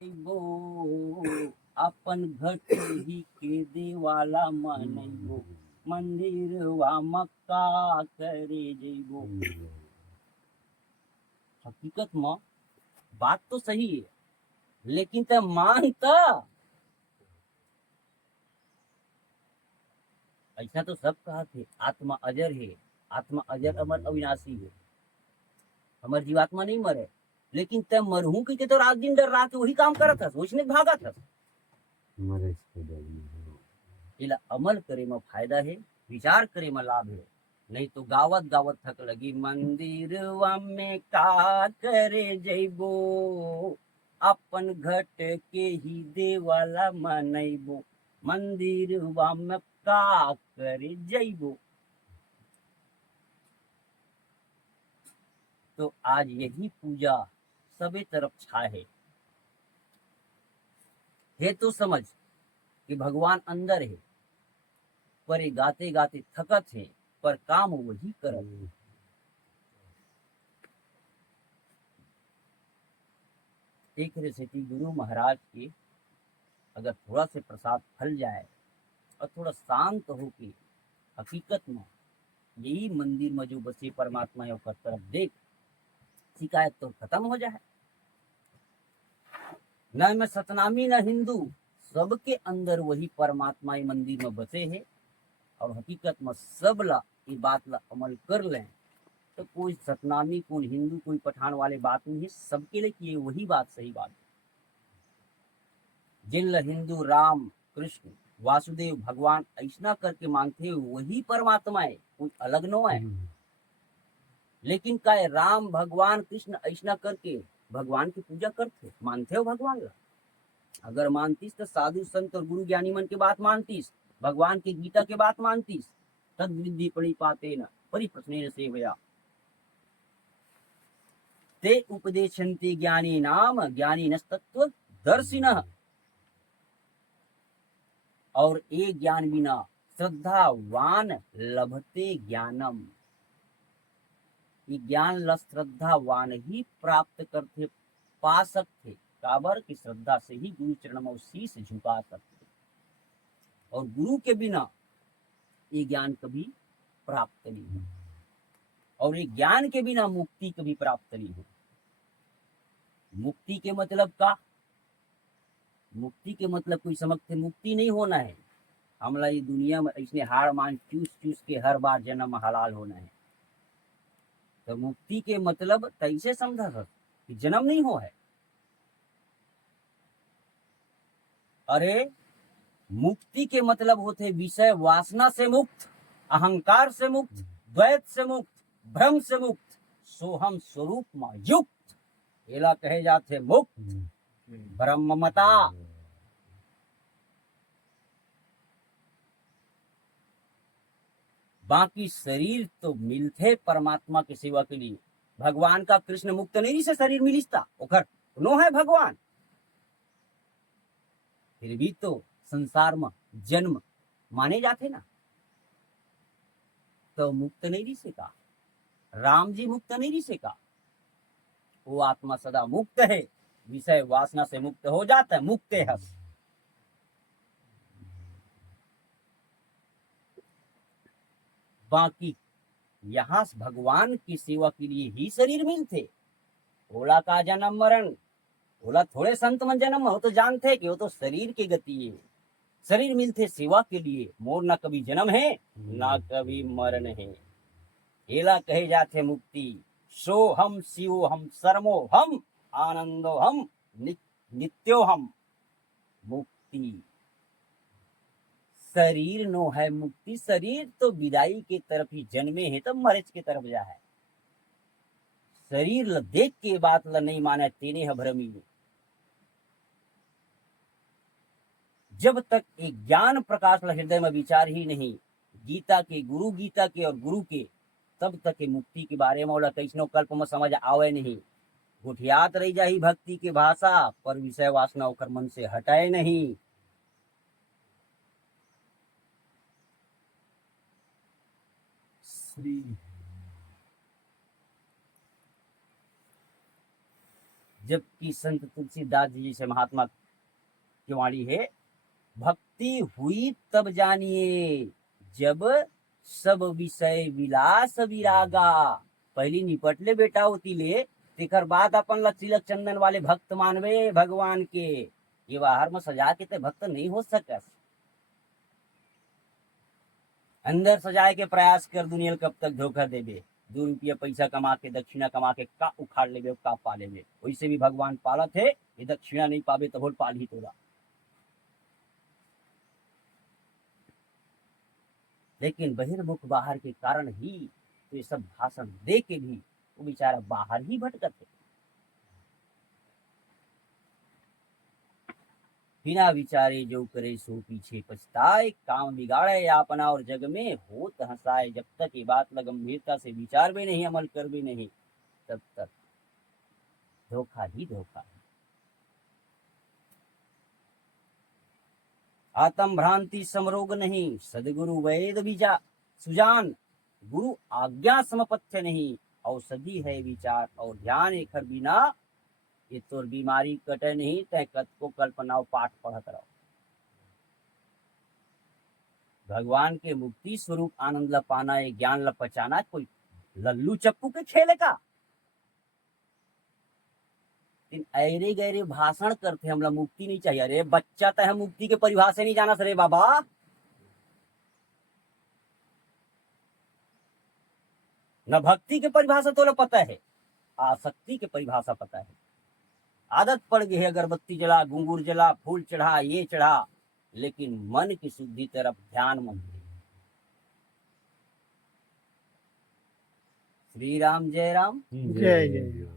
वो अपन घट ही के देवाला मानैयो मंदिर वा मक्का करे जइबो। हकीकत में बात तो सही है, लेकिन ते मानता ऐसा तो सब कहा थे। आत्मा अजर है, आत्मा अजर अमर अविनाशी है। हमार जीवात्मा नहीं मरे, लेकिन ते मरहू की तो रात दिन डर रात वही काम करत हस, वैसने भागा था। मरे इसके डर में। इला अमल करे में फायदा है, विचार करे में लाभ है। नहीं तो गावत गावत थक लगी मंदिर में का करे जइबो, अपन घट के ही देवाला मनैबो, मंदिर में का करे जइबो। तो आज यही पूजा सबे तरफ छाए है तो समझ कि भगवान अंदर है, पर ये गाते गाते थकत है, पर काम वही करत। एक रेसिपी गुरु महाराज की अगर थोड़ा से प्रसाद फल जाए और थोड़ा शांत हो के हकीकत में यही मंदिर में जो बसे परमात्मा है उसका तरफ देख, शिकायत तो खत्म हो जाए। न मैं सतनामी न हिंदू, सबके अंदर वही परमात्मा ही मंदिर में बसे है। और हकीकत में सब ला ये बात ला अमल कर लें तो कोई सतनामी कोई हिंदू कोई पठान वाले बात नहीं है, सबके लिए ये वही बात सही बात है। जिन हिंदू राम कृष्ण वासुदेव भगवान ऐसा करके मानते हो वही परमात्मा है, कोई अलग नो है। लेकिन का राम भगवान कृष्ण ऐसा करके भगवान की पूजा करते मानते हो भगवान ला? अगर मानतीस तो साधु संत और गुरु ज्ञानी मन के बात मानतीस, भगवान की गीता के बात मानतीस, तद विद्धि पड़ी पाते न परिप्रश्न से भया ते उपदेशन्ति ज्ञानी नाम ज्ञानी नस्तत्व दर्शिनः। और ये ज्ञान बिना श्रद्धावान लभते ज्ञानम, ये ज्ञान ल श्रद्धावान ही प्राप्त करते पा सकते। काबर की श्रद्धा से ही गुरु चरण में शीश झुका सकते, और गुरु के बिना ये ज्ञान कभी प्राप्त नहीं हो, और ये ज्ञान के बिना मुक्ति कभी प्राप्त नहीं हो। मुक्ति के मतलब का? मुक्ति के मतलब कोई समझते मुक्ति नहीं होना है हमला ये दुनिया में इसने हार मान चूस चूस के हर बार जन्म हलाल होना है। तो मुक्ति के मतलब तैसे समझा सक कि जन्म नहीं हो है। अरे मुक्ति के मतलब होते विषय वासना से मुक्त, अहंकार से मुक्त, द्वैत से मुक्त, भ्रम से मुक्त, सोहम स्वरूप में युक्त, एला कहे जाते मुक्त ब्रह्ममता। बाकी शरीर तो मिलते परमात्मा की सेवा के लिए। भगवान का कृष्ण मुक्त नहीं से शरीर मिलिस्ता ओखर नो है भगवान, फिर भी तो संसार में जन्म माने जाते ना। तो मुक्त नहीं रही का, राम जी मुक्त नहीं रही का, वो आत्मा सदा मुक्त है, विषय वासना से मुक्त हो जाता है, मुक्त है। बाकी यहाँ भगवान की सेवा के लिए ही शरीर मिलते। ओला का जन्म मरण, ओला थोड़े संत मन जन्म हो तो जानते कि वो तो शरीर की गति है। शरीर मिलते सेवा के लिए, मोर ना कभी जन्म है ना कभी मरण है। एला कहे जाते मुक्ति, सो हम शिवो हम सरमो हम आनंदो हम नित्यो हम मुक्ति। शरीर नो है मुक्ति, शरीर तो विदाई के तरफ ही जन्मे है तो मरेच के तरफ जा है। शरीर ल देख के बात ल नहीं माने तेने है भ्रमी। जब तक एक ज्ञान प्रकाश ल हृदय में विचार ही नहीं गीता के और गुरु के, तब तक के मुक्ति के बारे में ओला कैसनो कल्प में समझ आवे नहीं। गुठियात रही जाही भक्ति के भाषा, पर विषय वासना ओकर मन से हटाए नहीं। श्री जबकि संत तुलसीदास जी जैसे महात्मा की वाणी है, भक्ति हुई तब जानिए जब सब विषय विलास विरागा। पहली निपट ले बेटा होती ले, तेकर बाद अपन ला तिलक चंदन वाले भक्त मानवे भगवान के। ये बाहर में सजा के ते भक्त नहीं हो सकस। अंदर सजाए के प्रयास कर, दुनिया कब तक धोखा देबे। 2 रुपया पैसा कमा के, दक्षिणा कमा के का उखाड़ लेबे, का पा लेबे। वैसे भी भगवान पालत है, ये दक्षिणा नहीं पावे तो पाल ही तोरा। लेकिन बहिर्मुख बाहर के कारण ही तो ये सब भाषण दे के भी वो बेचारा बाहर ही भटकत है। बिना विचारे जो करे सो पीछे पछताए, काम बिगाड़े या अपना और जग में होत हंसाए। जब तक ये बात ल गंभीरता से विचार भी नहीं, अमल कर भी नहीं, तब तक धोखा ही धोखा है। आत्म भ्रांति समरोग नहीं, सदगुरु वैद बीजा सुजान। गुरु आज्ञा समपथ्य नहीं, औषधि है विचार और ध्यान। एकर बिना ये तोर बीमारी कटे नहीं, तय कत को कल्पना पाठ पढ़त रहो। भगवान के मुक्ति स्वरूप आनंद ला पाना, ये ज्ञान ला पचाना कोई लल्लू चप्पू के खेले का। ऐरे गैरे भाषण करते हमला मुक्ति नहीं चाहिए। अरे बच्चा तो है, मुक्ति के परिभाषा नहीं जाना सरे बाबा। न भक्ति के परिभाषा तो पता है, आसक्ति के परिभाषा पता है। आदत पड़ गई है, अगरबत्ती जला, घुंघरू जला, फूल चढ़ा, ये चढ़ा, लेकिन मन की शुद्धि तरफ ध्यान मत दे। श्री राम जय राम। जय जय।